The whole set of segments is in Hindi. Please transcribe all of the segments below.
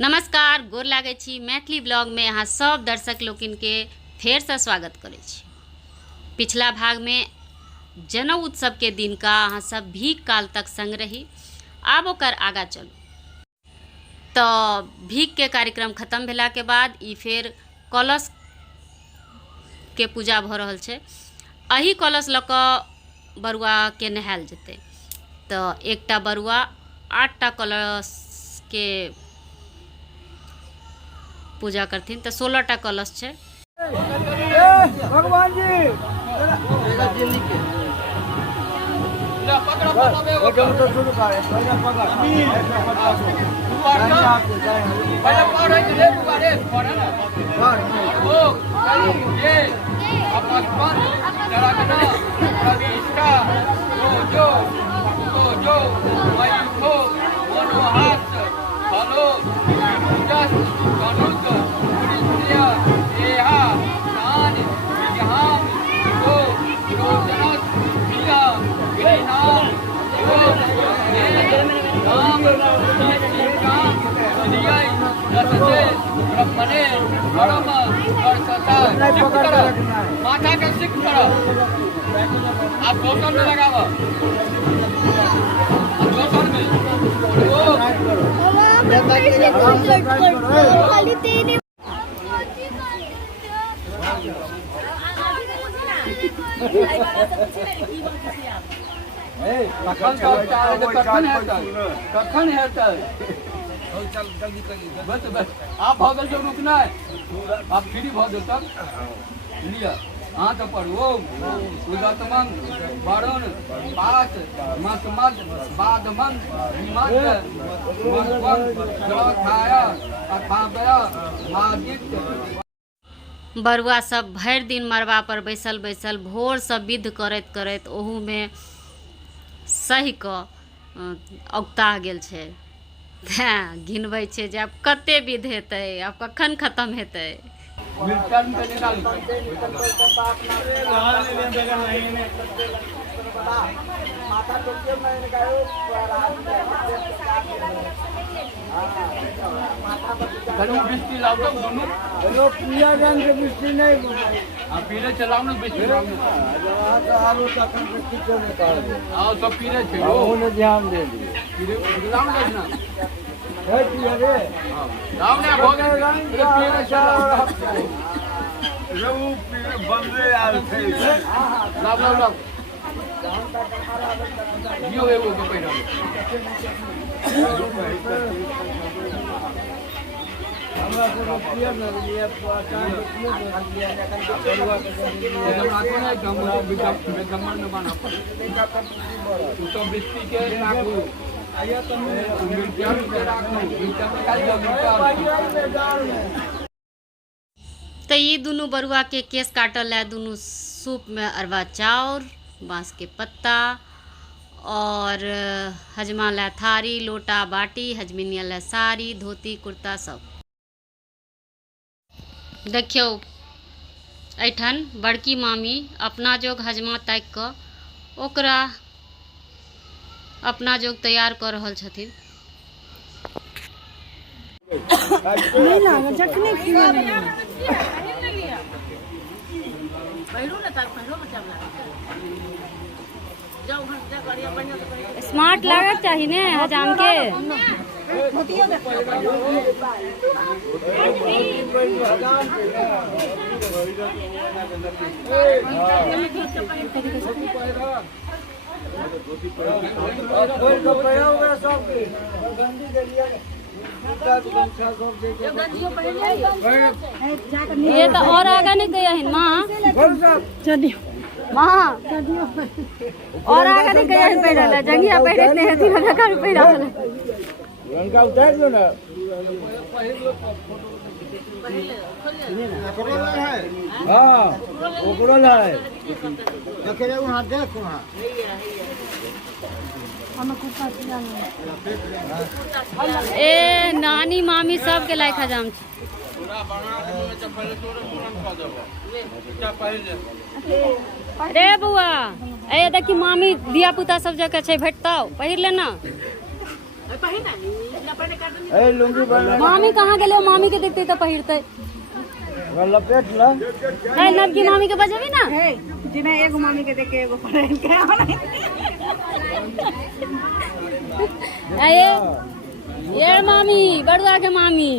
नमस्कार, गोर लागै छी। मैथिली ब्लॉग में अहाँ सब दर्शक लोकिन के फेर से स्वागत करै छी। पिछला भाग में जनऊ उत्सव के दिन का अहाँ सब भीख काल तक संग रही। आब ओकर आगा चलू। तो भीख के कार्यक्रम खत्म भेला के बाद ई फेर कलश के पूजा भ रहल छै। अही कलश ल क बरुआ के नहायल जेतै। तो एकटा बरुआ 8टा कलश के पूजा करथिन। तो 16टा कलश छै। भगवान जी माथा का सिक करो। आप दोस्तों में लगाओ। कखन हेतै बस आप भगल जो रुकना है। आप फ्री भ दो तब लिया हाथ पर वो उदतमन वरुण पास मसमद बादमन विमत मनपन जलखाया अथाबया मादित्य। बरुआ सब भरि दिन मरबा पर बैसल बैसल भोर से विध करैत करैत ओहू में सही क औगता गेल छै। गिनबै छै जे आब कते विध हेतै, आब कखन खत्म हेतै। पीला रंग के बिस्ती नहीं पीले चलाओ ना आलू का आओ सब पीले उन्हें ध्यान दे दिए बंदे आए थे तो ये दोनों बरुआ के केस काटल है। दोनों सूप में अरवा चाउर, बांस के पत्ता और हजमा ला थारी लोटा बाटी, हजमिनिया ला साड़ी धोती कुर्ता सब। देखियो ऐठन बड़की मामी अपना जोग हजमा ताक क ओकरा अपना जोग तैयार कर रहल छथिन। नहीं लागा जखने स्मार्ट लागत चाहिए ने हजाम के। ये तो और आगा नहीं गया है माँ। माँ और आगा नहीं गया है पैदल जंगिया पैदल नहीं है 3000 रुपया रंगा उतार दो ना। हाँ ओकरो ला है देखे रे वहां देख वहां ए नानी मामी सब के लायक हजाम छ। रे बुआ ए देखी मामी दिया पुता सब जगह छै भेटताओ पहिर लेना। ए लुंगी बन मामी कहाँ गेले मामी के देखते तो पहिरते लपेट ला ए नबकी मामी के बजेबी ना जिना एगो मामी के देख के एगो पढ़ाई के ये मामी बड़ुआ के मामी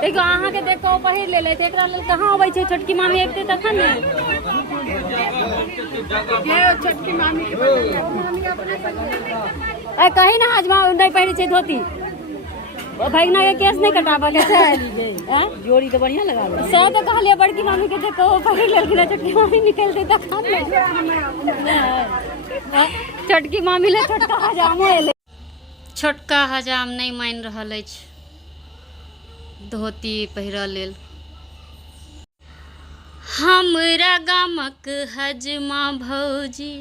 देखो अहाँ के देख के पहिर ले लेते एकरा लेल कहाँ अबै छै छोटकी मामी एकते तखन ने ये छोटकी मामी के मामी अपने ए कहीं ना हजमा नहीं पहिरे छै धोती भैगना के केस नहीं कटाबे के छै जोड़ी तो बढ़िया लगा लो सौ तो कहलिए बड़की मामी के देखो पहिर लेलखिन छोटकी मामी निकलते तखन ने छोटकी मामी ले छोटका हजामो एले छोटका हजाम नहीं मान रहल अछि धोती पहिरऽ लेल हमरा गामक हजमा भौजी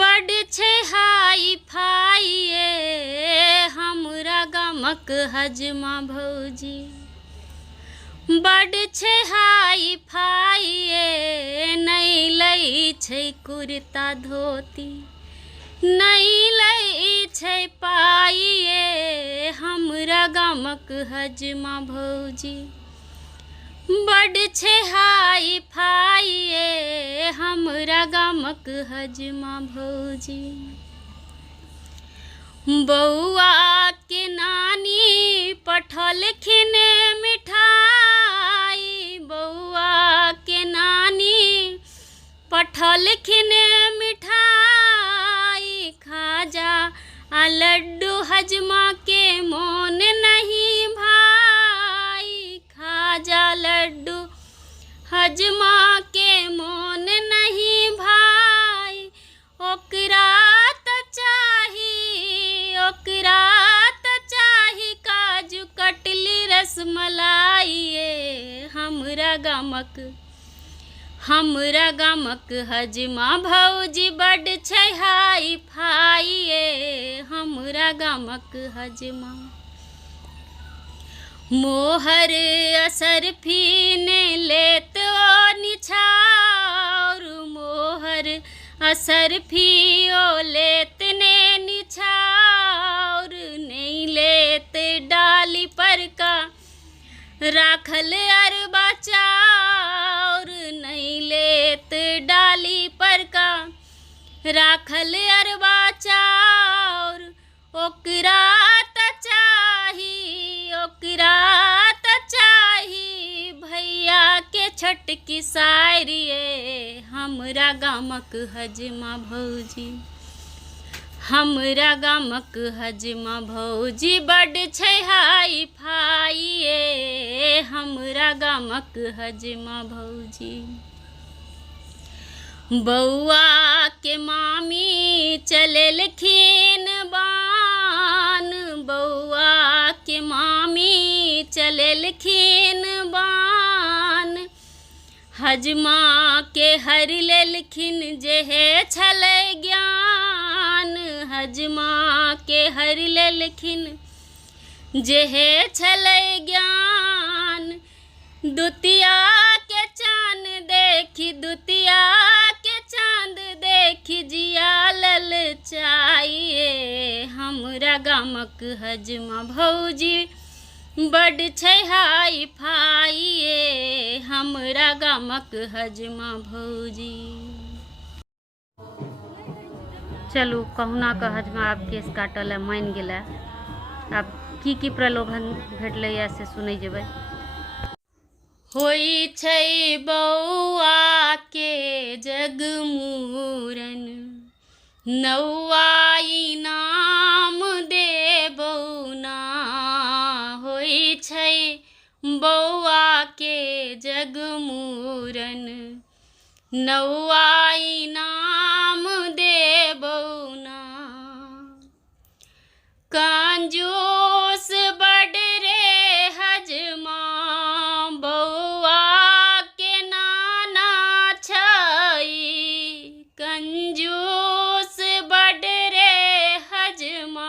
बड छै हाई फाई हमरा गामक हजमा भौजी बड छै हाई फाई नहीं लै छै कुर्ता धोती नहीं लै छै पाई हमरा गामक हजमा भौजी बड छै हाई फाई हमरा गामक हजमा भौजी बौआ के नानी पठलखिन मिठाई बौआ के नानी पठलखिन मिठाई खाजा आ लड्डू हजमा के मोन नहीं भाई खाजा लड्डू हजमा के मोन नहीं भाई ओकरा त चाही काजू कटली रसमलाई हमरा गामक हजमा भौजी बड छै हाई फाई हमरा गामक हजमा मोहर असर फीन लेत ओ निछाउर मोहर असर फियो लेत ने निछाउर नहीं लेत डाली पर का राखल अरबा चाउर नहीं लेत डाली पर का राखल अरबा चाउर ओकरा त चाही भैया के छोटकी साड़ी हमरा गामक हजमा भौजी हमरा गामक हजमा भौजी बड छै हाई फाई हमरा गामक हजमा भौजी बौआ के मामी चलेलखिन बान बौआ के मामी चलेलखिन बान हजमा के हर लेलखिन जेहे छलै ज्ञान हजमा के हर लेलखिन जेहे छलै ज्ञान दुतिया के चांद देखी जिया ललचाइए हमरा गामक हजमा भौजी बड छै हाई फाई हमरा गामक हजमा भौजी चलू कहुना के हजमा आब केस काटल मान गेला आब की प्रलोभन भेटलैया से सुनै जेबै होई छै बौआ के जगमूरन नौआ इनाम देबौ ना होई छै बौआ के जगमूरन नौआ इनाम देबौ ना कंजूस बड रे हजमा बौआ के नाना छै कंजूस बड रे हजमा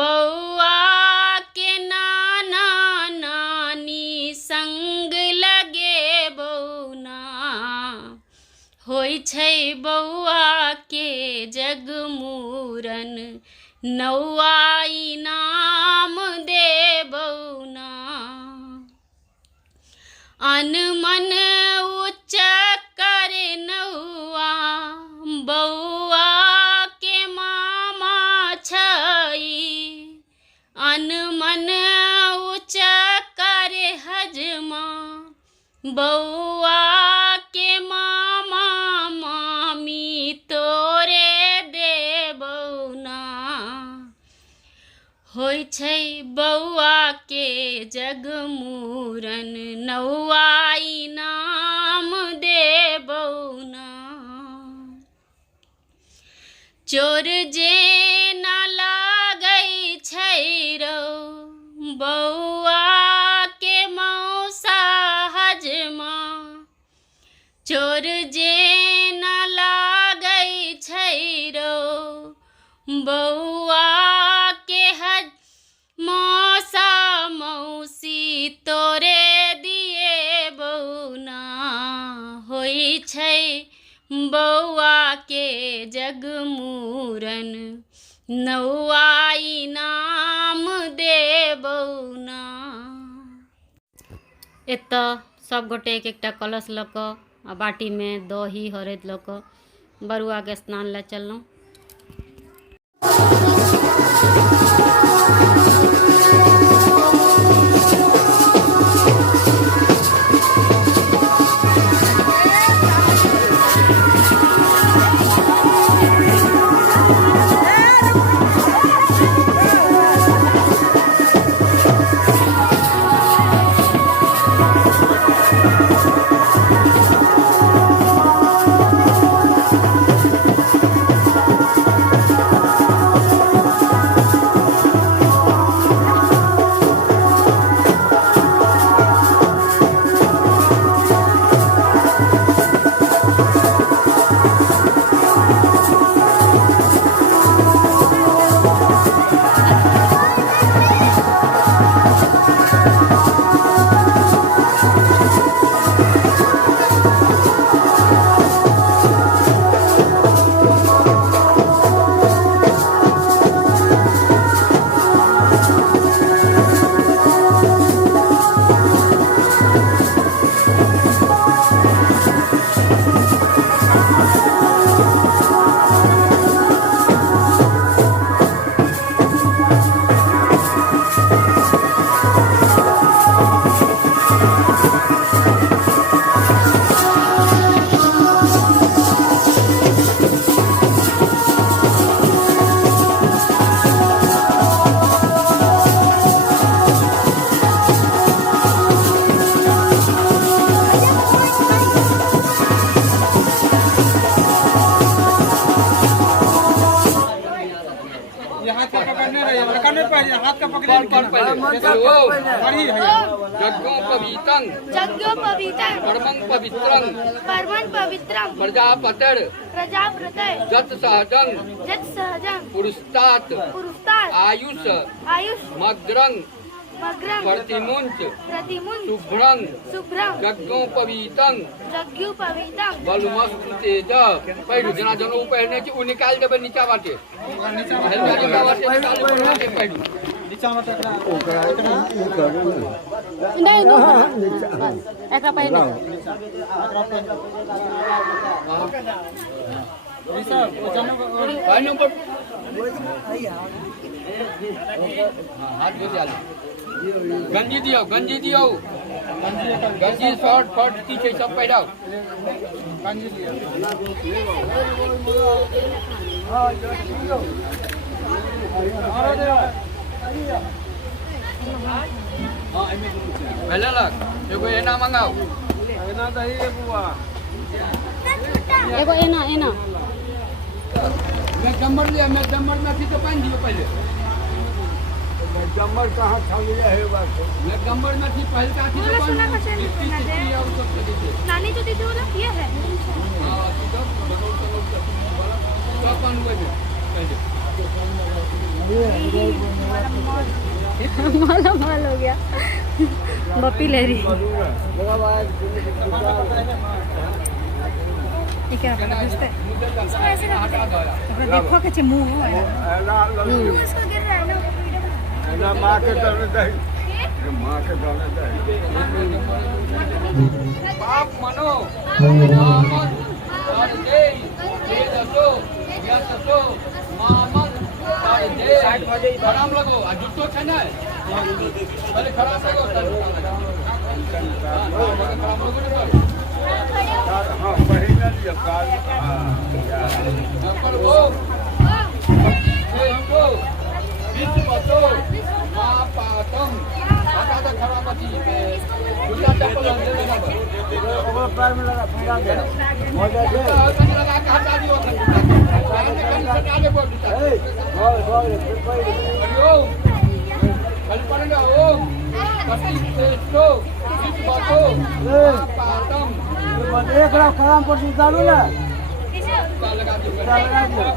बौआ के नाना नानी संग लगेबौ ना होई छै बौआ के जगमूरन नौआ इनाम देबौना अनमन उच्च करे नौआ बौआ के मामा छई अनमन उच्च करे हजमा बौआ के मामा मामी तोरे देबौना होइ छै बौआ के जगमूरन नौआ इनाम देबौना चोर जे ना लागै छै रौ बौआ के मौसा हजमा चोर जे ना लागै छै रौ बौआ के मौसा मौसी तोरे दिए बौना होइ छै बौआ के जगमूरन नौआ इनाम देबौना। एतऽ सब गोटे एक एकटा कलश लऽ कऽ आ बाटी में दही हरैद लऽ कऽ बरुआ के स्नान ला चललहुँ। हाथ का पकड़े जग्गो पवित्रं जग्गो पवित्रं परमं पवित्रं परमं पवित्रं प्रजापतिर प्रजापतये जत सहजं पुरुस्तात आयुष मग्रं प्रतिमुंच शुभ्रं जग्गो पवित्रं बलमस्तु तेज पहलू जना जनो पहने छी उ निकाल देबे नीचा बाटे नीचा बाटे पहलू नीचा बाटे नहीं नो एकरा पहिने हाथ दे दिया गंजी दियो गंजी शॉर्ट पीछे सब पैराओ गंजी दियो पहले लग एगो एना मंगाओ एना दही है बुआ एगो एना मैं जम्बर लिया मैं जम्बर में थी तो पानी दियो पहले जम्बर कहाँ छाली है बस मैं जम्बर में थी पहले का थी तो नानी जो दीदी वो ना ये है हां तो अपन हुए पहले माल हो गया बप्पी ले रही क्या केना बुझते इसको ऐसे हटा दो यार देखो के छे मुंह इसको गिर रहा है ना माँ के दौड़ने दे माँ के दौड़ने दे पाप मनो मामन और दे ये दसो या दसो मामन और दे खराब लगो आ जुटो छे ना भले खराब लगो खराब लगो हाँ महीना लिया काल पर वो ये हमको बीच बतो मां पातम आटा तो खराब थी गुल्ला चप्पल ले लेना ओकरा पैर में लगा फैला दे हो जाए लगा के हटा दियो हटा दे बोल ए बोल कोई ओम कल पड़ेगा ओम कष्टी से तो बीच बतो मां पातम एक रात खराब पर डालू ना लगा दियो लगा दियो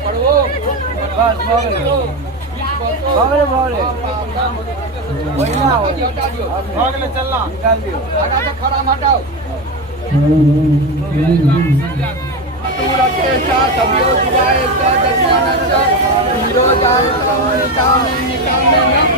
पढ़ो बस बोल वही ना हो हटा दियो भाग ले चलना निकाल दियो आटा तो खराब हटाओ पूरा कैसा सभी जुड़ाए का दर्शना से हीरो जाए निकालने ना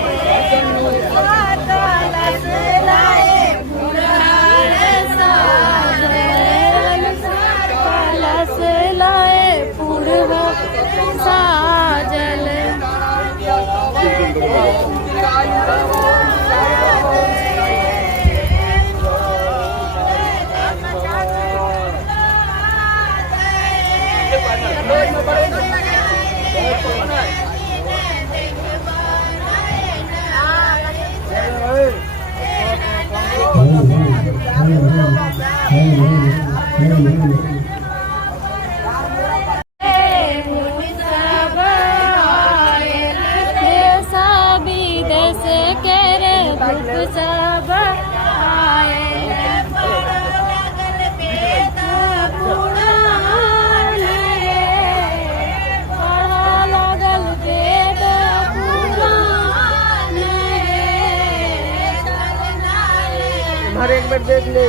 एक बार देख ले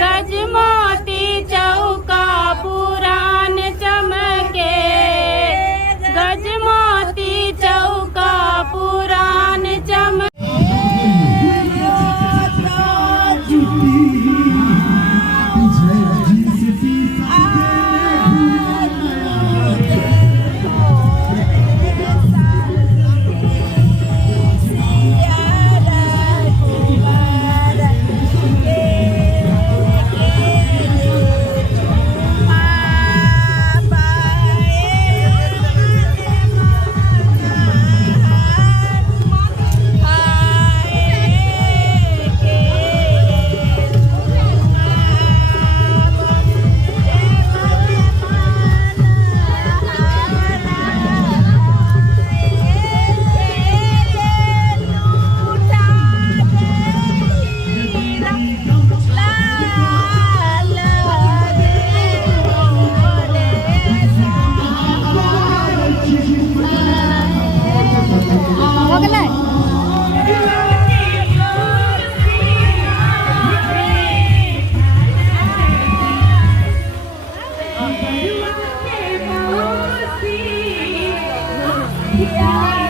गजमोती चौका पुरान चमके गजमोती चौका पुरान चमके Yeah.